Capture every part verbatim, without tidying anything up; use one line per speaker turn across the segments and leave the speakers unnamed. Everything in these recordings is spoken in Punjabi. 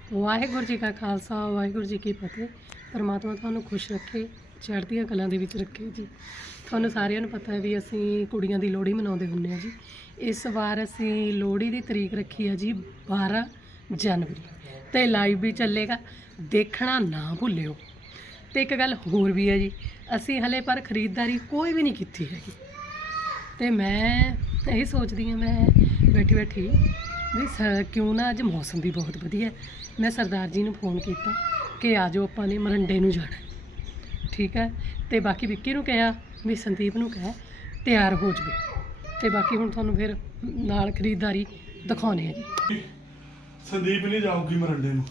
ਵਾਹਿਗੁਰੂ ਜੀ ਕਾ ਖਾਲਸਾ ਵਾਹਿਗੁਰੂ ਜੀ ਕੀ ਫਤਿਹ। ਪਰਮਾਤਮਾ ਤੁਹਾਨੂੰ ਖੁਸ਼ ਰੱਖੇ, ਚੜ੍ਹਦੀਆਂ ਕਲਾਂ ਦੇ ਵਿੱਚ ਰੱਖੇ ਜੀ। ਤੁਹਾਨੂੰ ਸਾਰਿਆਂ ਨੂੰ ਪਤਾ ਹੈ ਵੀ ਅਸੀਂ ਕੁੜੀਆਂ ਦੀ ਲੋਹੜੀ ਮਨਾਉਂਦੇ ਹੁੰਦੇ ਹਾਂ ਜੀ। ਇਸ ਵਾਰ ਅਸੀਂ ਲੋਹੜੀ ਦੀ ਤਰੀਕ ਰੱਖੀ ਹੈ ਜੀ ਬਾਰਾਂ ਜਨਵਰੀ, ਤੇ ਲਾਈਵ ਵੀ ਚੱਲੇਗਾ, ਦੇਖਣਾ ਨਾ ਭੁੱਲਿਓ। ਤੇ ਇੱਕ ਗੱਲ ਹੋਰ ਵੀ ਹੈ ਜੀ, ਅਸੀਂ ਹਲੇ ਪਰ ਖਰੀਦਦਾਰੀ ਕੋਈ ਵੀ ਨਹੀਂ ਕੀਤੀ ਹੈਗੀ। ਤੇ ਮੈਂ ਇਹ ਸੋਚਦੀ ਹਾਂ, ਮੈਂ ਬੈਠੀ ਬੈਠੀ ਵੀ ਸ ਕਿਉਂ ਨਾ ਅੱਜ ਮੌਸਮ ਵੀ ਬਹੁਤ ਵਧੀਆ। ਮੈਂ ਸਰਦਾਰ ਜੀ ਨੂੰ ਫੋਨ ਕੀਤਾ ਕਿ ਆ ਜਾਓ, ਆਪਾਂ ਨੇ ਮਰੰਡੇ ਨੂੰ ਜਾਣਾ, ਠੀਕ ਹੈ। ਤੇ ਬਾਕੀ ਵਿੱਕੀ ਨੂੰ ਕਿਹਾ ਵੀ ਸੰਦੀਪ ਨੂੰ ਕਹਿ ਤਿਆਰ ਹੋ ਜਾਵੇ। ਤੇ ਬਾਕੀ ਹੁਣ ਤੁਹਾਨੂੰ ਫਿਰ ਨਾਲ ਖਰੀਦਦਾਰੀ ਦਿਖਾਉਣੇ ਆ ਜੀ।
ਸੰਦੀਪ ਨਹੀਂ ਜਾਊਗੀ ਮਰੰਡੇ ਨੂੰ,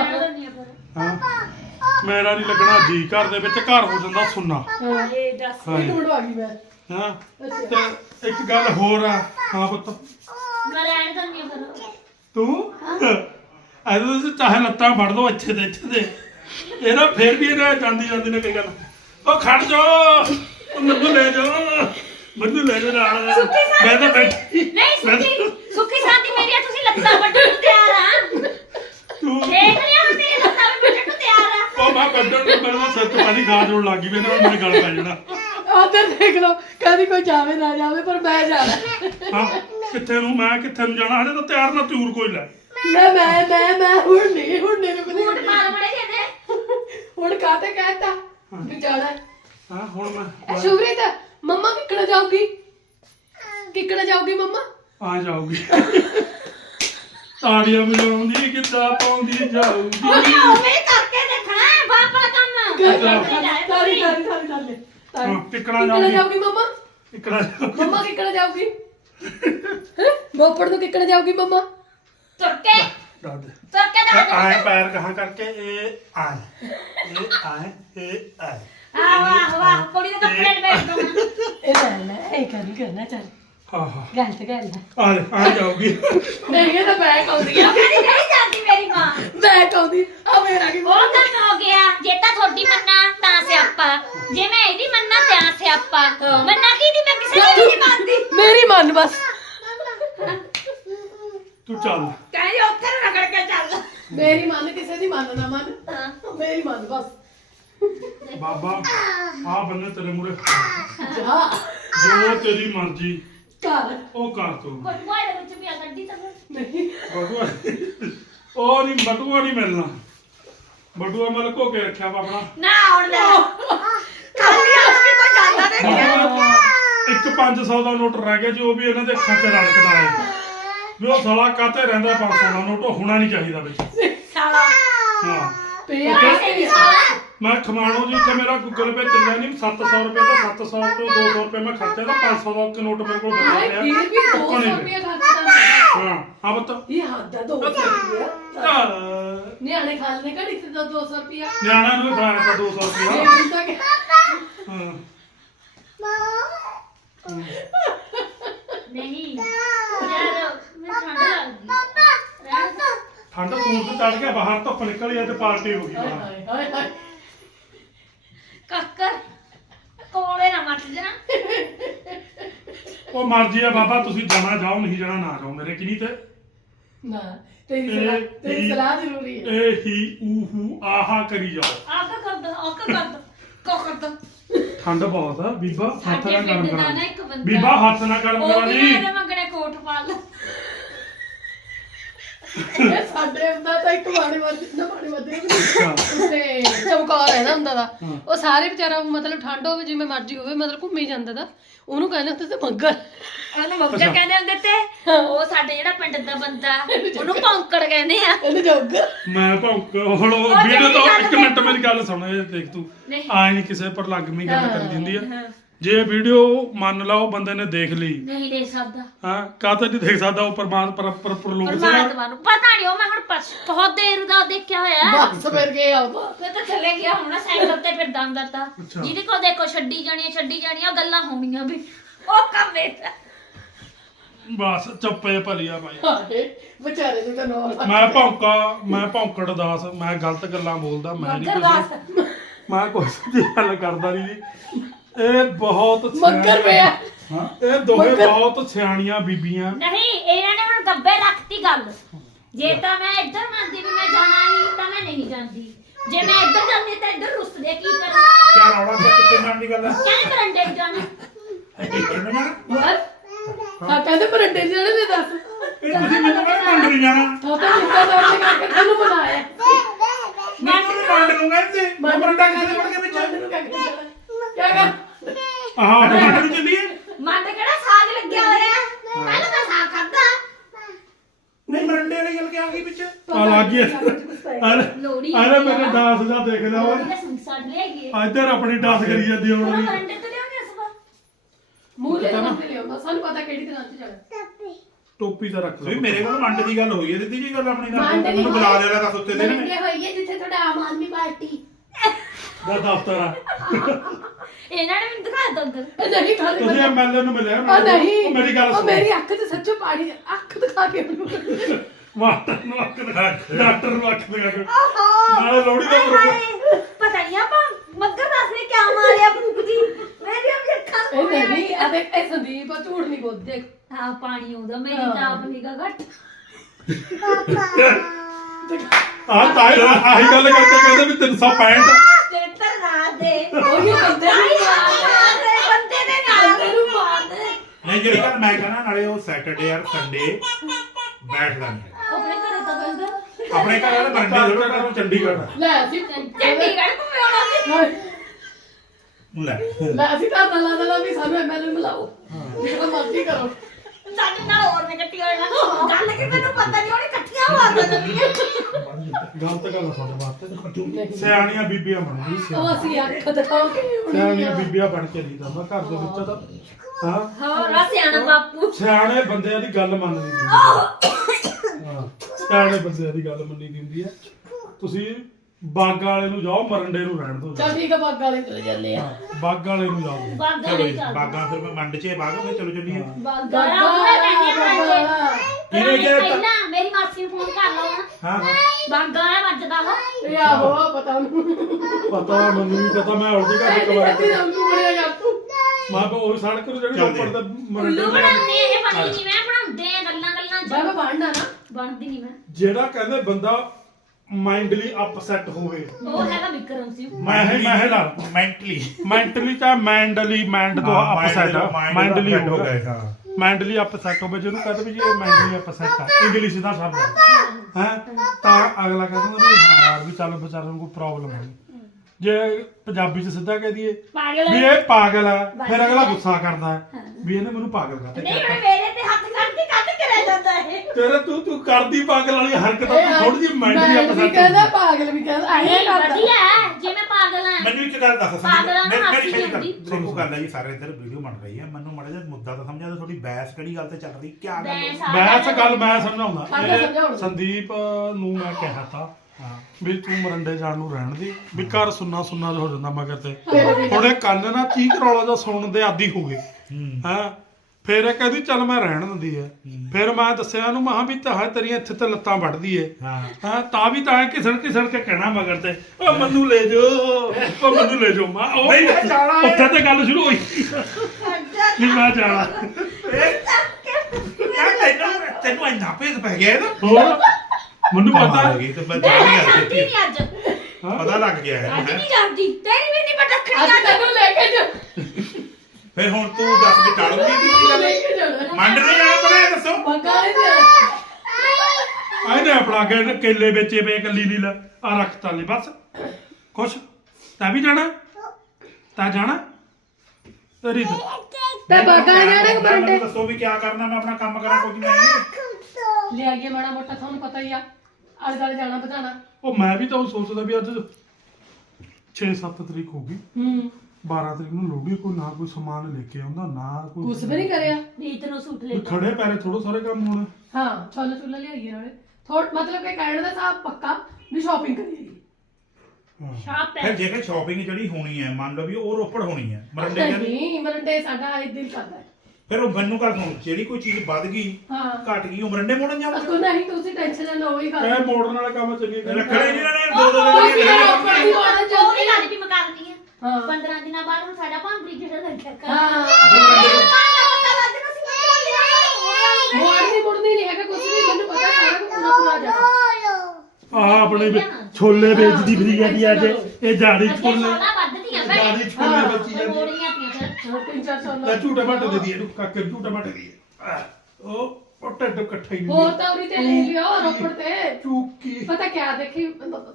ਹਾਂ ਮੇਰਾ ਨਹੀਂ ਲੱਗਣਾ ਜੀ। ਘਰ ਦੇ ਵਿੱਚ ਘਰ ਹੋ ਜਾਂਦਾ ਸੁੰਨਾ।
ਇਹ ਦੱਸ ਇੱਕ ਮਿੰਟ ਆ ਗਈ ਮੈਂ।
ਹਾਂ ਤੇ ਇੱਕ ਗੱਲ ਹੋਰ ਆ। ਹਾਂ ਪੁੱਤ
ਮੈਂ ਰਹਿਣ ਦਿੰਦੀ ਹਾਂ ਫਿਰ।
ਤੂੰ ਐਦੋਂ ਤੁਸੀਂ ਚਾਹੇ ਲੱਤਾਂ ਫੜ ਲਓ ਇੱਥੇ ਦੇ ਇੱਥੇ ਦੇ, ਇਹਦਾ ਫੇਰ ਵੀ ਇਹਨੇ ਜਾਂਦੀ ਜਾਂਦੀ ਨੇ ਕਈ ਗੱਲ ਉਹ ਖੜ ਜਾ, ਮੈਨੂੰ ਲੈ ਜਾ, ਮੈਨੂੰ ਲੈ ਜਾ ਨਾਲ। ਮੈਂ ਤਾਂ ਬੈਠੀ
ਨਹੀਂ ਸੁੱਕੀ ਸੁੱਕੀ ਸਾਡੀ ਮੇਰੀਆਂ ਤੁਸੀਂ ਲੱਤਾਂ ਵੱਢਣ ਨੂੰ ਤਿਆਰ ਆ।
ਤੂੰ
ਦੇਖ ਲਿਆ ਹੁਣ ਤੇਰੀ ਲੱਤਾਂ ਵੀ ਵੱਢਣ ਨੂੰ ਤਿਆਰ ਆ।
ਉਹ ਮੈਂ ਕੱਢਣ ਨੂੰ ਮੇਰੇ ਨਾਲ ਸਿਰ ਪਾਣੀ ਖਾ ਜੋੜ ਲੱਗ ਗਈ ਵੀ ਇਹਨਾਂ ਮੇਰੇ ਗਲ ਪੈ ਜਾਣਾ।
ਉਧਰ ਦੇਖ ਲਓ, ਕਦੀ ਕੋਈ ਜਾਵੇ ਨਾ ਜਾਵੇ ਪਰ ਮੈਂ ਜਾਣਾ।
ਹਾਂ ਕਿੱਥੇ ਨੂੰ, ਮੈਂ ਕਿੱਥੇ ਨੂੰ ਜਾਣਾ, ਹਲੇ ਤਾਂ ਤਿਆਰ ਨਾ ਤਿਉਰ ਕੋਈ ਲੈ।
ਮੈਂ ਮੈਂ ਮੈਂ ਮੈਂ ਹੁਣ ਨਹੀਂ ਹੁਣ ਨਹੀਂ ਰੁਕਦੀ।
ਝੂਠ ਮਾਰ ਮੜੇ ਕਹਿੰਦੇ
ਹੁਣ ਕਾਹਤੇ ਕਹਿਤਾ ਵੀ ਜਾਣਾ।
ਹਾਂ ਹੁਣ ਮੈਂ
ਸ਼ੁਭਰੀਤ ਮੰਮਾ ਕਿੱਕੜਾ ਜਾਊਗੀ, ਕਿੱਕੜਾ ਜਾਊਗੀ ਮੰਮਾ।
ਆ ਜਾਊਗੀ ਤਾੜੀਆਂ ਵਜਾਉਂਦੀ ਕਿੱਦਾਂ ਪਾਉਂਦੀ ਜਾਊਗੀ।
ਉਹਨੇ ਉਵੇਂ ਹੀ ਕਰਕੇ ਦੇਖਣਾ ਹੈ ਬਾਬਾ ਕੰਮ।
ਸਾਰੀ ਸਾਰੀ ਸਾਰੀ ਕਰ ਲੈ।
ਹਾਂ ਕਿੱਕੜਾ
ਕਿੱਕੜਾ
ਜਾਊਗੀ,
ਜਾਊਗੀ ਮੰਮਾ।
ਕਿੱਕੜਾ ਜਾਊਗੀ।
ਮੰਮਾ ਕਿੱਕੜਾ ਜਾਊਗੀ, ਮੋਪੜ ਨੂੰ ਕਿੱਕੜਾ ਜਾਊਗੀ ਮੰਮਾ।
ਤੁਰ ਕੇ
ਦੱਦ
ਤੁਰ ਕੇ ਦੱਸ ਦੇ।
ਆਏ ਪੈਰ ਕਹਾਂ ਕਰਕੇ ਇਹ ਆਏ ਇਹ ਆਏ ਇਹ ਆਏ।
ਆਹ ਵਾਹ ਵਾਹ ਕੁੜੀ ਦੇ ਕੱਪੜੇ ਲਵੇਟ ਦੋ।
ਇਹ ਲੈ ਲੈ ਇਹ ਕਰੀ ਕਰਨਾ ਚੱਲ।
ਹਾਂ ਹਾਂ
ਗੱਲ ਤੇ ਗੱਲ ਹੈ।
ਆ ਆ ਜਾਊਗੀ।
ਨਹੀਂ ਇਹ ਤਾਂ ਬੈਕ ਆਉਂਦੀ ਆ,
ਕਹਿੰਦੀ ਨਹੀਂ ਜਾਂਦੀ ਮੇਰੀ ਮਾਂ।
ਬੈਕ ਆਉਂਦੀ ਆ ਮੇਰਾ ਕੀ।
ਉਹ ਕੰਮ ਹੋ ਗਿਆ, ਜੇ ਤਾਂ ਤੁਹਾਡੀ ਮੰਨਾ ਤਾਂ ਸਿਆਪਾ, ਜੇ ਮੈਂ ਇਹਦੀ ਮੰਨਾ ਤਾਂ ਸਿਆਪਾ। ਮੰਨਾ ਕੀ ਦੀ, ਮੈਂ ਕਿਸੇ ਦੀ ਨਹੀਂ ਮੰਨਦੀ।
ਮੇਰੀ ਮੰਨ ਬਸ।
ਤੂੰ ਚੱਲ
ਕਹਿੰਦੀ ਉੱਥੇ ਨੂੰ ਰਗੜ ਕੇ ਚੱਲ।
ਮੇਰੀ ਮੰਨ, ਕਿਸੇ ਦੀ ਮੰਨ ਨਾ ਮੰਨ, ਮੇਰੀ ਮੰਨ ਬਸ।
ਬਾਬਾ ਆ ਬੰਨੇ ਤੇਰੇ ਮੂਰੇ
ਜਾ
ਜੋ ਤੇਰੀ ਮਰਜ਼ੀ
ਕਰ।
ਉਹ ਕਰ ਤੂੰ।
ਬਟੂਆ ਦੇ ਵਿੱਚ ਵੀ ਆ ਗੱਡੀ ਤਾਂ
ਨਹੀਂ
ਬਟੂਆ ਉਹ ਨਹੀਂ, ਬਟੂਆ ਨਹੀਂ ਮਿਲਣਾ। ਬਟੂਆ ਮੈਂ ਲੁਕੋ ਕੇ ਰੱਖਿਆ ਵਾ ਆਪਣਾ।
ਨਾ ਹੁਣ ਲੈ ਖਾਲੀ ਆ ਕੇ ਕੋਈ ਜਾਂਦਾ ਨਹੀਂ।
ਇੱਕ ਪੰਜ ਸੌ ਦਾ ਨੋਟ ਰਹਿ ਗਿਆ ਜੀ, ਉਹ ਵੀ ਇਹਨਾਂ ਦੇ ਅੱਖਾਂ 'ਚ ਰੜਕਦਾ ਹੈ ਵੀ ਉਹ ਸਾਲਾ ਕਾਤੇ ਰਹਿੰਦਾ। ਪੰਜ ਸੌ ਦਾ ਨੋਟ ਉਹ ਹੋਣਾ ਨਹੀਂ ਚਾਹੀਦਾ ਵਿੱਚ।
ਸਾਲਾ
ਹਾਂ
ਪਿਆ
ਮੈਂ ਖਮਾਣੋ ਜੀ, ਉੱਥੇ ਮੇਰਾ ਗੂਗਲ ਪੇ ਚੱਲਿਆ ਨਹੀਂ। ਸੱਤ ਸੌ ਰੁਪਏ ਦਾ ਸੱਤ ਸੌ ਤੋਂ ਦੋ ਸੌ ਰੁਪਏ ਮੈਂ ਖਰਚਿਆ ਤਾਂ ਪੰਜ ਸੌ ਦਾ ਇੱਕ ਨੋਟ ਮੇਰੇ ਕੋਲ ਬਚਿਆ
ਫਿਰ
ਪਿਆ।
ਵੀ ਦੋ ਸੌ ਰੁਪਏ ਖਰਚਦਾ।
ਹਾਂ ਹਾਂ ਬਤਾ
ਇਹ ਹੱਦ ਆ, ਦੋ ਸੌ ਰੁਪਏ ਨਿਆਣੇ ਖਾ ਲੈਣੇ ਘੜੀ ਤੇ ਦੋ ਸੌ ਰੁਪਿਆ।
ਨਿਆਣਾ ਨੂੰ ਵੀ ਖਾਣਾ ਤਾਂ ਦੋ ਸੌ ਰੁਪਇਆ।
ਇਹ ਤਾਂ ਕਿ
ਹਾਂ
ਨਹੀਂ ਯਾਰ ਮੈਂ ਠੰਡ ਲੱਗਦੀ। ਰਹਿਣ ਦੋ।
ਠੰਡ ਸੂਰ ਤੇ ਚੜ ਗਿਆ, ਬਾਹਰ ਧੁੱਪ ਨਿਕਲੀ ਆ ਤੇ ਪਾਰਟੀ ਹੋ ਗਈ
ਹਾਏ
ਬਾਹਰ।
ਹਾਏ ਹਾਏ ਹਾਏ।
ਕੱਕਰ ਕੋਲੇ ਨਾ ਮੱਟ ਜਾਣਾ।
ਉਹ ਮਰਜ਼ੀ ਆ ਬਾਬਾ, ਤੁਸੀਂ ਜਾਣਾ ਜਾਓ, ਨਹੀਂ ਜਾਣਾ ਨਾ ਜਾਓ, ਮੇਰੇ ਕੀ ਨਹੀਂ ਤੇ
ਨਾ ਤੇਰੀ ਸਲਾਹ, ਤੇਰੀ ਸਲਾਹ ਜ਼ਰੂਰੀ ਹੈ।
ਇਹ ਹੀ ਊਹੂ ਆਹਾ ਕਰੀ ਜਾਓ।
ਆਕਾ ਕਰ ਦੋ ਆਕਾ ਕਰ ਦੋ ਕੋ ਕਰ ਦੋ।
ਠੰਡ ਬਹੁਤ ਆ ਬੀਬਾ, ਹੱਥ
ਸਾਡੇ
ਨਾਲ ਗਰਮ
ਪਿੰਡ ਦਾ
ਕਰਾ
ਨਾ ਇੱਕ ਬੰਦਾ,
ਬੀਬਾ, ਹੱਥ ਨਾਲ ਗਰਮ
ਉਹ
ਕਰਾ
ਵੀ
ਦੀ।
ਮੇਰੇ ਮੰਗਣੇ ਕੋਟ ਪਾ ਲਾ।
ਇਹ ਸਾਡੇ ਹੁੰਦਾ ਤਾਂ ਇੱਕ ਮਾੜੇ ਵੱਧ ਨਾ ਮਾੜੇ ਵੱਧ ਤੇ ਚਮਕੌਰ ਹੈ ਨਾ ਹੁੰਦਾ ਦਾ। ਉਹ ਸਾਰੇ ਵਿਚਾਰਾ ਮਤਲਬ ਠੰਡ ਹੋਵੇ ਜਿਵੇਂ ਮਰਜ਼ੀ ਹੋਵੇ, ਮਤਲਬ ਘੁੰਮੀ ਜਾਂਦਾ ਦਾ। ਉਹਨੂੰ ਕਹਿੰਦੇ ਹੁੰਦੇ ਤੇ ਮੱਗਰ।
ਉਹਨੂੰ ਮੱਗਰ ਕਹਿੰਦੇ ਹੁੰਦੇ ਤੇ ਉਹ ਸਾਡੇ ਜਿਹੜਾ ਪਿੰਡ ਦਾ ਬੰਦਾ ਉਹਨੂੰ ਭੌਂਕੜ ਕਹਿੰਦੇ ਆ।
ਇਹਨੂੰ ਜੋਗਰ।
ਮੈਂ ਭੌਂਕ ਹੁਣ ਵੀਡੀਓ ਤੋਂ ਇੱਕ ਮਿੰਟ ਮੇਰੀ ਗੱਲ ਸੁਣ। ਇਹ ਦੇਖ ਤੂੰ ਆਏ ਨਹੀਂ ਕਿਸੇ ਪਰ ਲੱਗਮੀ ਗੱਲ ਕਰੀ ਦਿੰਦੀ ਆ। ਜੇ ਵੀਡੀਓ ਮੰਨ ਲਾ ਉਹ ਬੰਦੇ ਨੇ ਦੇਖ ਲਈ,
ਨਹੀਂ ਦੇਖ ਸਕਦਾ।
ਹਾਂ ਕਾਹਤੇ ਨਹੀਂ ਦੇਖ ਸਕਦਾ, ਉਹ ਪਰਮਾਤਮਾ ਪਰ ਪ੍ਰਲੋਕ ਸੀ।
ਪਰਮਾਤਮਾ ਨੂੰ ਪਤਾ ਨਹੀਂ, ਉਹ ਮੈਂ ਹੁਣ ਪਰਸ- ਬਹੁਤ ਦੇਰ ਦਾ ਦੇਖਿਆ ਹੋਇਆ।
ਬਸ ਫਿਰ ਕੇ ਆਉਂਦਾ।
ਫਿਰ ਤਾਂ ਚਲੇ ਗਿਆ ਹੁਣ ਸਾਈਕਲ ਤੇ ਫਿਰਦਾ ਹੁੰਦਾ ਤਾਂ।
ਅੱਛਾ।
ਜਿਹਦੇ ਕੋਲ ਦੇਖੋ ਛੱਡੀ ਜਾਣੀਆਂ ਛੱਡੀ ਜਾਣੀਆਂ ਗੱਲਾਂ ਹੋਣੀਆਂ ਵੀ ਉਹ ਕੰਮ ਇਹਦਾ।
ਬਸ ਚੁੱਪੇ ਭਲੀਆ ਭਾਈ।
ਹਾਏ ਵਿਚਾਰੇ ਨੂੰ ਤਾਂ ਨੌ
ਮੈਂ ਭੌਂਕਾ, ਮੈਂ ਭੌਂਕੜ ਦਾਸ, ਮੈਂ ਗਲਤ ਗੱਲਾਂ ਬੋਲਦਾ, ਮੈਂ ਨਹੀਂ
ਮੱਗਰ
ਕੁਝ,
ਵਾਸ
ਮੈਂ ਕੁਝ ਦੀ ਗੱਲ ਕਰਦਾ ਨਹੀਂ ਜੀ। ਇਹ ਬਹੁਤ
ਮੱਗਰ ਪਿਆ।
ਹਾਂ ਇਹ ਦੋਵੇਂ ਬਹੁਤ ਸਿਆਣੀਆਂ ਬੀਬੀਆਂ।
ਨਹੀਂ ਇਹਨਾਂ ਨੇ ਹੁਣ ਗੱਬੇ ਰੱਖਤੀ ਗੱਲ। ਜੇ ਤਾਂ ਮੈਂ ਇੱਧਰ ਮੰਨਦੀ ਵੀ ਮੈਂ ਜਾਣਾ ਜਾਂਦੀ ਜੇ ਮੈਂ ਇੱਧਰ ਜਾਂਦੀ ਤਾਂ ਇੱਧਰ ਰੁੱਸਦੇ ਕੀ ਕਰਾਂ
ਕਿਆ ਰੌਲਾ ਤੇ ਕਿੱਥੇ ਜਾਣ ਦੀ ਗੱਲ ਹੈ
ਕਹਿੰਦੇ ਬਰੰਡੇ ਨੂੰ ਜਾਣਾ
ਇਹ ਕਰਨ ਜਾਣਾ
ਹਾਂ ਕਹਿੰਦੇ ਪਰੰਡੇ ਜਿਹੜੇ ਨੇ ਦੱਸ
ਇਹ ਤੁਸੀਂ ਮੈਨੂੰ ਕਹਿੰਦੇ ਮੰਡ ਨਹੀਂ ਜਾਣਾ
ਉਹ ਤਾਂ ਮੁੱਕਾ ਦੌੜ ਕੇ ਕਰਕੇ ਤੁਹਾਨੂੰ ਬਣਾਇਆ
ਮੈਨੂੰ ਮੰਡ ਨੂੰ ਕਹਿੰਦੇ ਮੈਂ ਮੰਡਾ ਕਿੱਥੇ ਵੜ ਕੇ ਵਿੱਚ
ਮੈਨੂੰ ਕਹਿ ਕੇ ਕਿਆ ਕਰ
ਆਹ ਮੰਡ ਨੂੰ ਚੱਲੀਏ
ਮਨ ਤੇ ਕਿਹੜਾ ਸਾਗ ਲੱਗਿਆ ਹੋਇਆ ਪਹਿਲਾਂ ਤਾਂ ਸਾਗ ਖਾਦਾ
ਨਹੀਂ ਮਰੰਡੇ ਵਾਲੀ ਗੱਲ ਕਿਆ ਆ ਗਈ ਵਿੱਚ ਆ ਲੱਗ ਗਿਆ
ਲੋੜੀ
ਆਰੇ ਮੇਰੇ ਦਾਸ ਦਾ ਦੇਖ ਲਿਆ ਵਾ
ਉਹਦਾ ਸੰਸਾਰ ਲੈ ਗਏ
ਇੱਧਰ ਆਪਣੀ ਡਾਂਸ ਕਰੀ ਜਾਂਦੀ ਹੁਣ
ਉਹ
ਵੀ
ਬਰੰਡੇ ਤੋਂ ਲਿਆਉਂਦੇ ਇਸ ਵਾਰ
ਮੂਲੇ ਨਾਲ ਤੇ ਲਿਆਉਂਦਾ ਸਾਨੂੰ ਪਤਾ ਕਿਹੜੀ ਦੁਕਾਨ ਤੇ ਜਾਣਾ
ਟੋਪੀ ਤਾਂ ਰੱਖ ਲੈ ਮੇਰੇ ਕੋਲ ਮੰਡ ਦੀ ਗੱਲ ਹੋਈ ਹੈ ਦਿੱਤੀ ਜੀ ਗੱਲ ਆਪਣੀ ਨਾਲ
ਮੰਡ ਦੀ
ਮੈਨੂੰ ਬੁਲਾ ਦੇਣਾ ਦੱਸ ਉੱਤੇ ਦੇ ਨੇ
ਮੰਡੇ ਹੋਈ ਹੈ ਜਿੱਥੇ ਤੁਹਾਡਾ ਆਮ ਆਦਮੀ ਪਾਰਟੀ
ਦਾ ਦਫ਼ਤਰ ਆ
ਇਹਨਾਂ ਨੇ ਮੈਨੂੰ ਦਿਖਾ ਦਿੱਤਾ ਉੱਧਰ
ਨਹੀਂ ਖਾਲੀ
ਤੁਸੀਂ ਐਮਐਲਏ ਨੂੰ ਮਿਲਿਆ
ਉਹ ਨਹੀਂ
ਉਹ ਮੇਰੀ ਗੱਲ
ਉਹ
ਸੁਣ
ਮੇਰੀ ਅੱਖ ਤੇ ਸੱਚੋ ਪਾੜੀ ਅੱਖ ਦਿਖਾ ਕੇ ਉਹਨੂੰ
ਮਾਸਟਰ ਨੂੰ ਅੱਖ ਦਿਖਾ ਡਾਕਟਰ ਨੂੰ ਅੱਖ ਦਿਖਾ ਕੇ ਨਾਲੇ ਲੋੜੀ ਦਾ ਪ੍ਰੋਗਰਾਮ
ਪਤਾ ਨਹੀਂ ਆਪਾਂ ਮੱਗਰ ਦੱਸ ਨੇ ਕਿਆ ਮਾਰਿਆ ਭੂਕ ਜੀ ਮੇਰੀ ਵੀ ਅੱਖਾਂ
ਇਹ ਨਹੀਂ ਆ ਦੇਖ ਇਹ ਸੰਦੀਪ ਆ ਝੂਠ ਨਹੀਂ ਬੋਲਦੀ ਦੇਖ
ਹਾਂ ਪਾਣੀ ਆਉਂਦਾ ਮੇਰੀ ਤਾਂ ਆਪ ਨਿਗਾ ਘੱਟ
ਆਹ ਤਾਂ ਆਹੀ ਗੱਲ ਕਰਕੇ ਕਹਿੰਦੇ ਵੀ ਤਿੰਨ ਸੌ ਪੈਂਹਠ
ਤੇ ਤਾਂ ਰਾਤ ਦੇ
ਉਹੀ ਬੰਦੇ ਨੂੰ
ਮਾਰਦੇ ਬੰਦੇ ਦੇ ਨਾਲ ਨੂੰ ਮਾਰਦੇ
ਨਹੀਂ ਜਿਹੜੀ ਗੱਲ ਮੈਂ ਕਹਣਾ ਨਾਲੇ ਉਹ ਸੈਟਰਡੇ ਯਾਰ ਸੰਡੇ ਬੈਠਦਾ ਨਹੀਂ
ਆਪਣੇ ਘਰੇ ਤਾਂ ਬੰਦਾ
ਆਪਣੇ ਘਰ ਵਾਲੇ ਬੰਦੇ
ਚੰਡੀਗੜ੍ਹ
ਜ਼ਰੂਰ
ਨੂੰ ਚੰਡੀਗੜ੍ਹ
ਲੈ ਅਸੀਂ
ਚੰਡੀਗੜ੍ਹ ਘੁੰਮੇ ਆਉਣਾ ਸੀ
ਲੈ
ਲੈ ਅਸੀਂ ਤਾਂ ਲਾ ਲਾ ਵੀ ਸਾਨੂੰ ਐਮਐਲਏ ਮਿਲਾਓ ਜਿਹੜਾ ਮਰਜ਼ੀ ਕਰੋ
ਸਾਡੇ ਨਾਲ ਹੋਰ ਨੇ ਇਕੱਠੀ ਹੋਏ ਨਾ ਗੱਲ ਕਿ ਮੈਨੂੰ ਪਤਾ ਨਹੀਂ ਉਹਨੇ ਇਕੱਠੀਆਂ ਮਾਰਦਾ ਦਿੱਤੀਆਂ
ਗਲਤ ਗੱਲ ਆ ਤੁਹਾਡੇ ਵਾਸਤੇ ਸਿਆਣੀਆਂ ਬੀਬੀਆਂ ਬਣ ਗਈ
ਉਹ ਅਸੀਂ ਅੱਖ ਦਿਖਾ ਕੇ
ਸਿਆਣੀਆਂ ਬੀਬੀਆਂ ਬਣ ਕੇ ਨਹੀਂ ਤਾਂ ਮੈਂ ਘਰ ਦੇ ਵਿੱਚ ਤਾਂ ਹਾਂ
ਹੋਰ ਆ ਸਿਆਣਾ ਬਾਪੂ
ਸਿਆਣੇ ਬੰਦਿਆਂ ਦੀ ਗੱਲ ਮੰਨਦੀ ਹੁੰਦੀ ਹੈ ਹਾਂ ਸਿਆਣੇ ਬੰਦਿਆਂ ਦੀ ਗੱਲ ਮੰਨੀ ਦੀ ਹੁੰਦੀ ਹੈ ਤੁਸੀਂ ਬਾਗਾ ਵਾਲੇ ਨੂੰ ਜਾਓ ਮਰੰਡੇ ਨੂੰ ਰਹਿਣ ਦਿਓ
ਚੱਲ ਠੀਕ ਆ ਬਾਗ ਵਾਲੇ ਚਲੇ ਜਾਂਦੇ ਆ
ਬਾਗਾ ਵਾਲੇ ਨੂੰ ਜਾਓ
ਬਾਗਾ
ਚਲੋ
ਨਹੀਂ
ਜੀ,
ਚੱਲਦਾ
ਬਾਗਾਂ ਫਿਰ ਮੈਂ ਮੰਡ 'ਚ ਬਾਗ ਵਿੱਚ ਚਲੋ ਚੱਲੀਏ
ਬਾਗਾ ਉਹਦਾ ਕਹਿੰਦੇ ਬਣਦੇ
ਕਿਹਨੇ ਕਿਹਾ ਤਾਂ-
ਪਹਿਲਾਂ ਮੇਰੀ ਮਾਸੀ ਨੂੰ ਫੋਨ ਕਰ ਲਓ
ਹਾਂ
ਬਾਗਾ ਵਾਲਾ ਵੱਜਦਾ ਵਾ
ਇਹ ਆਹੋ ਪਤਾ ਉਹਨੂੰ
ਪਤਾ ਮੈਨੂੰ ਵੀ ਪਤਾ ਮੈਂ ਉਲਟੀ ਘਰ ਇੱਕ ਵਾਰ
ਕਿੱਥੇ ਉਹਨੂੰ ਬੜਿਆ ਯਾਰ ਤੂੰ
ਮਾਂ ਬਾ ਉਹ ਸੜਕ ਨੂੰ ਜਿਹੜੀ
ਚੱਲਦੇ।
ਉੱਪਰ ਦਾ
ਉੱਲੂ
ਮਰੰਡੇ
ਬਣਾਉਂਦੇ ਇਹ ਬਣੀ ਨਹੀਂ ਮੈਂ ਬਣਾਉਂਦੇ ਆ ਗੱਲਾਂ ਗੱਲਾਂ ਚ
ਬਾਬਾ ਬਣਨਾ ਨਾ
ਬਣਦੀ ਨਹੀਂ ਮੈਂ
ਜਿਹੜਾ ਕਹਿੰਦੇ ਬੰਦਾ ਮਾਈਂਡਲੀ ਅਪਸੈਟ ਹੋਵੇ
ਉਹ ਹੈਗਾ ਵਿਕਰਮ ਸਿੰਘ
ਮੈਂ ਮੈਂ ਲਾ
ਮੈਂਟਲੀ
ਮੈਂਟਲੀ ਤਾਂ ਮੈਂਡਲੀ ਮੈਂਡ ਤੋਂ ਅਪਸੈਟ ਮਾਈਂਡਲੀ ਹੋ
ਗਏ
ਗਿਆ
ਹਾਂ
ਮੈਂਟਲੀ ਅਪਸੈਟ ਹੋਵੇ ਜਿਹਨੂੰ ਕਹਿੰਦੇ ਵੀ ਜੀ ਇਹ ਮੈਂਟਲੀ ਅਪਸੈਟ ਆ ਇੰਗਲਿਸ਼ ਦਾ ਸ਼ਬਦ ਹੈ ਹੈਂ? ਤਾਂ ਅਗਲਾ ਕਹਿੰਦਾ ਵੀ ਹਾਂ ਯਾਰ ਵੀ ਚੱਲ ਵਿਚਾਰੇ ਨੂੰ ਕੋਈ ਪ੍ਰੋਬਲਮ ਹੈ ਜੇ ਪੰਜਾਬੀ ਚ ਸਿੱਧਾ ਕਹਿ ਦਈਏ
ਪਾਗਲ
ਵੀ ਇਹ ਪਾਗਲ ਹੈ ਫਿਰ ਅਗਲਾ ਗੁੱਸਾ ਕਰਦਾ ਹੈ ਵੀ ਇਹਨੇ ਮੈਨੂੰ ਪਾਗਲ ਕਰਤਾ
ਨਹੀਂ ਹੁਣ ਮੇਰੇ ਤੇ ਹੱਥ ਕਰਕੇ ਕੱਢ ਕੇ ਰਹਿ ਜਾਂਦਾ ਇਹ
ਤੇਰੇ ਤੂੰ ਤੂੰ ਕਰਦੀ ਪਾਗਲ ਵਾਲੀ ਹਰਕਤ ਤੂੰ ਥੋੜੀ ਜਿਹੀ ਮੈਂਟਲੀ
ਵੀ
ਅਪਸੈਟ
ਕਹਿੰਦਾ ਪਾਗਲ ਵੀ ਕਹਿੰਦਾ ਐਂ
ਨਹੀਂ,
ਕਰਦਾ
ਵਧੀਆ ਹੈ ਜੇ ਮੈਂ ਪਾਗਲ ਹਾਂ
ਮੈਨੂੰ ਇੱਕ ਗੱਲ ਦੱਸ
ਪਾਗਲਾਂ ਨੂੰ
ਮੇਰੀ
ਹਾਸੀ
ਮੇਰੀ ਗੱਲ
ਆਉਂਦੀ।
ਦੇਖੋ ਗੱਲ ਹੈ ਜੀ ਸਾਰੇ ਇੱਧਰ ਵੀਡੀਓ ਬਣ ਰਹੀ ਹੈ ਮੈਨੂੰ ਮਾੜਾ ਜਿਹਾ ਮੁੱਦਾ ਤਾਂ ਸਮਝਾ ਦਿਓ ਤੁਹਾਡੀ ਬਹਿਸ ਕਿਹੜੀ ਗੱਲ ਤੇ ਚੱਲ ਰਹੀ ਕੀ ਗੱਲ
ਬਹਿਸ
ਹੋ
ਆ-
ਮੈਂ ਇਸ ਗੱਲ ਮੈਂ ਸਮਝਾਉਂਦਾ
ਸਾਡਾ
ਇਹ
ਸਮਝਾਉਣ।
ਸੰਦੀਪ ਨੂੰ ਮੈਂ ਕਿਹਾ ਤਾ ਵੀ ਤੂੰ ਮਰੰਡੇ ਜਾਣ ਨੂੰ ਰਹਿਣ ਦੀ ਵੀ ਘਰ ਸੁੰਨਾ ਸੁੰਨਾ ਹੋ ਜਾਂਦਾ ਮਗਰ ਤੇ ਹੁਣ ਇਹ ਕੰਨ ਨਾ ਚੀਕ ਰੌਲਾ ਦਾ ਸੁਣਨ ਦੇ ਆਦੀ ਹੋ ਗਏ ਹਾਂ ਫਿਰ ਇਹ ਕਹਿੰਦੀ ਚੱਲ ਮੈਂ ਰਹਿਣ ਦਿੰਦੀ ਹੈ ਫਿਰ ਮੈਂ ਦੱਸਿਆ ਉਹਨੂੰ ਮਹਾਂ ਵੀ ਤਾਂ ਤੇਰੀਆਂ ਇੱਥੇ ਤੇ ਲੱਤਾਂ ਵੱਢਦੀ ਏ
ਹਾਂ
ਹਾਂ ਤਾਂ ਵੀ ਤਾਂ ਕਿਸਣ ਕਿਸਣ ਕੇ ਕਹਿਣਾ ਮਗਰ ਤੇ ਓ ਮੈਨੂੰ ਲੈ ਜਾਓ ਓ ਮੈਨੂੰ ਲੈ ਜਾਓ ਮਾਂ ਉਹ
ਨਹੀਂ, ਮੈਂ ਜਾਣਾ ਹੈ।
ਉੱਥੇ ਤੇ ਗੱਲ ਸ਼ੁਰੂ ਹੋਈ ਨਹੀਂ ਮੈਂ ਜਾਣਾ
ਯਾਰ ਤੈਨੂੰ ਤੈਨੂੰ ਇੰਨਾ ਭੇਦ ਪੈ ਗਿਆ ਇਹਦਾ
ਹੋਰ ਮੈਨੂੰ ਪਤਾ
ਪਤਾ ਲੱਗੀ ਤੇ ਮੈਂ ਜਾਣ
ਮੈਂ
ਗਿਆ
ਜਾਂਦੀ ਨਹੀਂ ਅੱਜ
ਪਤਾ ਲੱਗ ਗਿਆ
ਅੱਜ
ਹੈ
ਨਹੀਂ ਜਾਂਦੀ ਤੇਰੀ ਵੀ ਨਹੀਂ ਪਟਖਣੀ
ਅੱਜ
ਅੱਜ
ਤੈਨੂੰ ਲੈ ਕੇ ਜਾ
ਫਿਰ ਹੁਣ ਤੂੰ ਦੱਸ ਵੀ ਟਾਲੂਗੀ ਕੀ ਗੱਲ
ਲੈ
ਹੈ
ਕੇ ਜਾਣਾ
ਮੰਡ ਨਹੀਂ ਜਾਣਾ ਪਰ ਇਹ ਦੱਸੋ
ਬਾਗਾ ਵਾਲੇ ਤੇ
ਆਇਨੇ ਆਪਣਾ ਕੇ ਕੇਲੇ ਵੇਚੇ ਪਏ ਕੱਲੀ ਨਹੀਂ ਲੈ ਆ ਰੱਖਤਾ ਲੈ ਬਸ ਖੁਸ਼ ਤੈਂ ਵੀ ਜਾਣਾ ਤੈਂ ਜਾਣਾ ਤੇਰੀ
ਤੇ ਬਾਗਾ ਵਾਲੇ ਜਾਣਾ
ਮੈਨੂੰ
ਬਰੰਡੇ
ਦੱਸੋ ਵੀ ਕੀ ਕਰਨਾ ਮੈਂ ਆਪਣਾ ਕੰਮ ਕਰਾਂ ਕੁਝ ਨਹੀਂ
ਲਿਆਈਏ ਮਾੜਾ ਮੋਟਾ ਤੁਹਾਨੂੰ ਪਤਾ ਹੀ ਆ ਅੱਜ ਕੱਲ੍ਹ ਜਾਣਾ ਬਤਾਣਾ
ਉਹ ਮੈਂ ਵੀ ਤਾਂ ਉਹ ਸੋਚਦਾ ਵੀ ਅੱਜ ਛੇ ਸੱਤ ਤਰੀਕ ਹੋ ਗਈ
ਹੂੰ
ਬਾਰਾਂ ਤਰੀਕ ਨੂੰ ਲੋਹੜੀ ਕੋਈ ਨਾ ਕੋਈ ਸਮਾਨ ਲੈ ਕੇ ਆਉਂਦਾ ਨਾ ਕੋਈ
ਕੁਛ ਵੀ ਨਹੀਂ ਕਰਿਆ
ਨੀਤ ਨੂੰ ਸੂਟ ਲੈ
ਵੀ ਖੜੇ ਪੈਰੇ ਥੋੜਾ ਸਾਰੇ ਕੰਮ ਹੋਣੇ
ਹਾਂ ਛੋਲੇ ਛੋਲੇ ਲਿਆਈਏ ਨਾਲੇ ਥੋੜ ਮਤਲਬ ਕਿ ਕਹਿਣ ਦਾ ਸਾਬ ਪੱਕਾ ਵੀ ਸ਼ਾਪਿੰਗ ਕਰੀਏ
ਸ਼ਾਪ
ਫਿਰ
ਹੈ
ਜੇਕਰ ਸ਼ਾਪਿੰਗ ਜਿਹੜੀ ਹੋਣੀ ਹੈ ਮੰਨ ਲਓ ਵੀ ਉਹ ਰੋਪੜ ਹੋਣੀ ਹੈ ਮਰੰਡੇ ਜਾਨੀ
ਨਹੀਂ ਮਰੰਡੇ ਸਾਡਾ ਇਹ ਦਿਲ ਕਰਦਾ ਹੈ
ਫਿਰ ਉਹ ਮੈਨੂੰ ਗੱਲ ਸੁਣ ਜਿਹੜੀ ਕੋਈ ਚੀਜ਼ ਵੱਧ ਗਈ
ਹਾਂ
ਘਟ ਗਈ ਉਹ ਮਰੰਡੇ ਮੋੜਨ ਜਾਵਾਂਗੇ
ਅਕੋ ਨਹੀਂ ਤੁਸੀਂ ਟੈਨਸ਼ਨ ਨਾ ਲਓ ਹੀ ਕਰ
ਇਹ ਮੋੜਨ ਵਾਲਾ ਕੰਮ ਚੱਲੀ ਗਿਆ
ਰੱਖਣੇ ਨਹੀਂ ਨਾ ਦੋ ਦੋ
ਤੁਸੀਂ
ਦਿਨ
ਆਪਣੀ
ਲੱਗੇ
ਮੋੜਨ
ਉਹ
ਜਲਦੀ
ਵੀ ਗੱਲ ਵੀ ਮੁਕਾ ਦਿੰਦੀ ਹੈ
ਹਾਂ
ਪੰਦਰਾਂ ਦਿਨਾਂ ਬਾਅਦ ਹੁਣ ਸਾਡਾ ਭਾਂਬਰੀ ਜਿਹੜਾ ਲੱਗਿਆ ਕਰ
ਹਾਂ ਮੁੜਨੀ ਮੁੜਨੀ ਨਹੀਂ ਹੈਗਾ ਕੁਝ ਵੀ ਮੈਨੂੰ ਪਤਾ ਸਾਰਾ ਕੁਝ ਪੂਰਾ ਪੂਰਾ ਜਾਣਾ
ਆਹ ਆਪਣੇ ਵੀ ਛੋਲੇ ਵੇਚਦੀ ਫਰੀ ਜਾਂਦੀ ਅੱਜ ਇਹ ਜਾੜੀ ਛੋਲੇ
ਛੋਲਾ ਵੱਧਦੀਆਂ ਭੈਣੇ
ਜਾੜੀ ਛੋਲੇ ਵੇਚੀ ਜਾਂਦੀ
ਮੋੜੀਆਂ ਤੀਆਂ ਫਿਰ
ਤਿੰਨ ਚਾਰ ਸਾਲ
ਲੈ ਝੂਟੇ ਮੱਟ ਦੇ ਦੀ ਇਹਨੂੰ ਕਾਕੇ ਨੂੰ ਝੂਟੇ ਮੱਟ ਦੀ ਉਹ ਉਹ ਟੱਡ ਇਕੱਠਾ ਹੀ
ਹੋਰ ਤਾਂ ਉਰੀ ਤੇ ਲੈ ਲਿਓ ਰੋਪੜ ਤੇ
ਚੂਕੀ
ਪਤਾ ਕਿਆ ਦੇਖੀ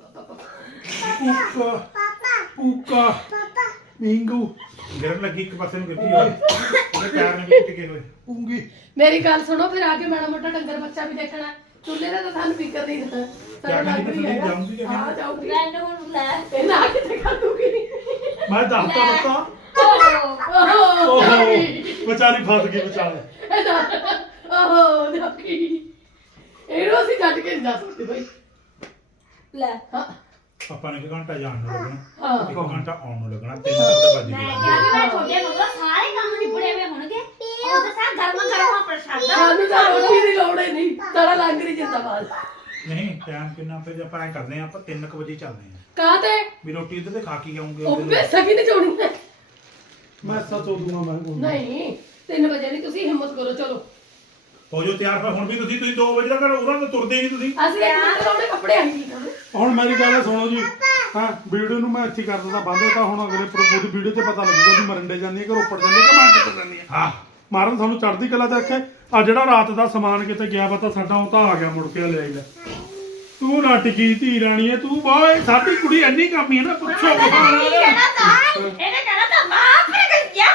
ਪੂਕਾ ਪੂਕਾ ਮਿੰਗੂ
ਗਿਰਨ ਲੱਗੀ ਇੱਕ ਪਾਸੇ ਨੂੰ ਗਿਰਦੀ ਹੋਈ ਉਹਦੇ ਪੈਰ ਨੇ ਵੀ ਟਿਕੇ ਹੋਏ
ਪੂੰਗੀ
ਮੇਰੀ ਗੱਲ ਸੁਣੋ ਫਿਰ ਆ ਕੇ ਮਾੜਾ ਮੋਟਾ ਡੰਗਰ ਬੱਚਾ ਵੀ ਦੇਖਣਾ ਚੁੱਲ੍ਹੇ ਦਾ ਤਾਂ ਸਾਨੂੰ ਫਿਕਰ ਨਹੀਂ ਨਾ ਸਾਡਾ
ਜਾਣਾ
ਲੱਗ
ਨਹੀਂ
ਰਹੀ ਹੈਗਾ
ਜਾਊਂਗੀ ਕਿ
ਹਾਂ ਜਾਊਂਗੀ
ਮੈਨੂੰ ਹੁਣ ਲੈ
ਇਹ ਨਾ ਕਿਤੇ ਕਰ ਦੂਗੀ
ਮੈਂ ਦੱਸਤਾ ਦੱਸਤਾ
ਓਹੋ
ਓਹੋ ਵਿਚਾਰੀ ਫਸ ਗਈ ਵਿਚਾਰੇ
ਓਹੋ ਦੇਖੀ ਇਹਨੂੰ ਅਸੀਂ ਛੱਡ ਕੇ ਨਹੀਂ ਜਾ ਸਕਦੇ ਬਾਈ
ਲੈ
ਹਾਂ
ਆਪਾਂ ਨੇ ਇੱਕ ਘੰਟਾ ਜਾਣ ਨੂੰ ਲੱਗਣਾ
ਹਾਂ
ਇੱਕ ਘੰਟਾ ਆਉਣ ਨੂੰ ਲੱਗਣਾ ਤਿੰਨ ਘੰਟੇ ਵੱਜ
ਮੈਂ
ਗਏ
ਕਿਹਾ ਵੀ ਮੈਂ ਤੁਹਾਡੇ ਮਗਰ ਸਾਰੇ ਕੰਮ ਨਿਬੜੇ ਹੋਏ ਹੋਣਗੇ ਉਹ ਤਾਂ ਸਾਰਾ ਗਰਮ ਗਰਮ ਪ੍ਰਸ਼ਾਦਾ
ਸਾਨੂੰ ਤਾਂ ਰੋਟੀ ਦੀ ਲੋੜ ਹੀ ਨਹੀਂ ਸਾਡਾ ਲੰਗ ਨਹੀਂ ਜਿੰਦਾਬਾਦ
ਨਹੀਂ ਟਾਈਮ ਕਿੰਨਾ ਫਿਰ ਆਪਾਂ ਐ ਕਰਦੇ ਆ ਆਪਾਂ ਤਿੰਨ ਕੁ ਵਜੇ ਚੱਲਦੇ ਆ
ਕਾਹ ਤੇ
ਵੀ ਰੋਟੀ ਇੱਧਰ ਤੇ ਖਾ ਕੇ ਆਉਂਗੇ
ਉਹ ਵੀ ਸਕੀ ਨਹੀਂ ਚੋਣੀ ਹੈ
ਮੈਂ ਸੱਚ ਉਹ ਦੂੰਗਾ ਮੈਂ ਬੋਲੂੰ।
ਨਹੀਂ ਤਿੰਨ ਵਜੇ ਨਹੀਂ ਤੁਸੀਂ ਹਿੰਮਤ ਕਰੋ ਚਲੋ
ਹੋ ਜੋ ਤਿਆਰ ਪਰ ਹੁਣ ਵੀ ਤੁਸੀਂ ਤੁਸੀਂ ਦੋ ਵਜੇ ਤੱਕ ਉਹਨਾਂ ਤੋਂ ਤੁਰਦੇ ਨਹੀਂ ਤੁਸੀਂ
ਅਸੀਂ ਇੱਕ ਮਿੰਟ ਲਾਉਣੇ ਕੱਪੜੇ ਆਂ ਕੀ ਕਰਦੇ
ਹੁਣ ਮੇਰੀ ਗੱਲ ਸੁਣੋ ਜੀ ਹਾਂ ਵੀਡੀਓ ਨੂੰ ਮੈਂ ਇੱਥੇ ਕਰ ਦਿੰਦਾ ਬੰਦ ਤਾਂ ਹੁਣ ਅਗਲੇ ਪ੍ਰੋਗਰਾਮ ਦੀ ਵੀਡੀਓ ਤੇ ਪਤਾ ਲੱਗੂਗਾ ਵੀ ਮਰੰਡੇ ਜਾਂਦੀ ਹੈ ਕਿ ਰੋਪੜ ਜਾਂਦੀ ਹੈ ਕਿ ਮਾਂਡੇ ਤੇ ਜਾਂਦੀ ਹੈ
ਹਾਂ
ਮਾਰਨ ਤੁਹਾਨੂੰ ਚੜ੍ਹਦੀ ਕਲਾ ਚ ਰੱਖੇ ਆ ਜਿਹੜਾ ਰਾਤ ਦਾ ਸਮਾਨ ਕਿਤੇ ਗਿਆ ਪਤਾ ਸਾਡਾ ਉਹ ਤਾਂ ਆ ਗਿਆ ਮੁੜ ਕੇ ਲੈ ਆਈਦਾ ਤੂੰ ਨਾ ਟਿਕੀ ਧੀ ਰਾਣੀ ਹੈ ਤੂੰ ਬਾਏ ਸਾਡੀ ਕੁੜੀ ਇੰਨੀ ਕਾਮੀ ਹੈ ਨਾ ਪੁੱਛੋ
ਇਹਨੇ ਕਹਿਣਾ ਤਾਂ ਇਹਨੇ ਕਹਿਣਾ ਤਾਂ ਮਾਂ ਫਿਰ ਗਿਆ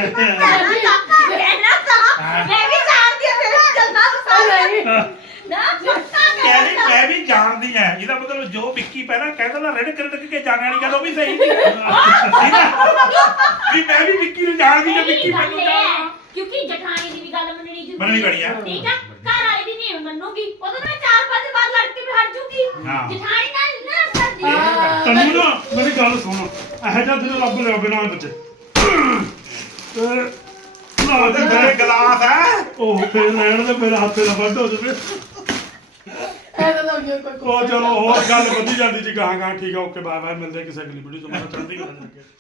ਕਹਿਣਾ ਤਾਂ ਮੈਂ ਵੀ ਜਾਣਦੀ ਹਾਂ ਮੇਰੇ ਚੱਲਦਾ
ਨਹੀਂ
ਨਾ ਪੱਕਾ
ਕਹਿੰਦੀ ਮੈਂ ਵੀ ਜਾਣਦੀ ਐ ਇਹਦਾ ਮਤਲਬ ਜੋ ਵਿੱਕੀ ਪਹਿਲਾਂ ਕਹਿੰਦਾ ਨਾ ਰਿੜਕ ਰਿੜਕ ਕੇ ਜਾਣ ਵਾਲੀ ਗੱਲ ਉਹ ਵੀ ਸਹੀ ਨਹੀਂ ਠੀਕ ਹੈ ਵੀ ਮੈਂ ਵੀ ਵਿੱਕੀ ਨੂੰ ਜਾਣਦੀ ਤੇ ਵਿੱਕੀ ਮੈਨੂੰ ਜਾਣਦਾ
ਕਿਉਂਕਿ ਜਠਾਣੀ ਦੀ ਵੀ ਗੱਲ ਮੰਨਣੀ ਜ਼ਰੂਰੀ
ਮੰਨਣੀ ਪੈਣੀ ਆ।
ਠੀਕ ਆ ਘਰ ਵਾਲੀ ਦੀ ਨਹੀਂ ਮੰਨੂਗੀ ਉਦੋਂ ਮੈਂ ਚਾਰ ਪੰਜ ਵਾਰ ਲੜ ਕੇ ਵੀ ਹਟ ਜੂਗੀ
ਹਾਂ।
ਜਠਾਣੀ ਨਾਲ ਨਾ ਕਰਦੀ
ਹਾਂ।
ਤੈਨੂੰ ਨਾ ਮੇਰੀ ਗੱਲ ਸੁਣ ਇਹ ਜਿਹਾ ਦਿਨ ਰੱਬ ਲਿਆ ਬਿਨਾਂ ਬੱਚੇ ਨਾ
ਉਹਦੇ ਘਰੇ ਗਲਾਸ ਹੈ
ਉਹ ਫੇਰ ਲੈਣ ਦੇ ਮੇਰੇ ਹੱਥੇ ਦਾ ਵੱਢ ਹੋ ਜਾਵੇ
ਐਦਾਂ ਦਾ ਕੋਈ ਕੋਈ
ਉਹ ਚਲੋ ਹੋਰ ਗੱਲ ਵਧੀ ਜਾਂਦੀ ਜੀ ਗਾਹਾਂ ਗਾਹਾਂ ਠੀਕ ਆ ਓਕੇ ਬਾਏ ਬਾਏ ਮਿਲਦੇ ਕਿਸੇ ਅਗਲੀ ਵੀਡੀਓ ਚ ਮੈਂ ਚੜ੍ਹਦੀ ਕਰਾਂ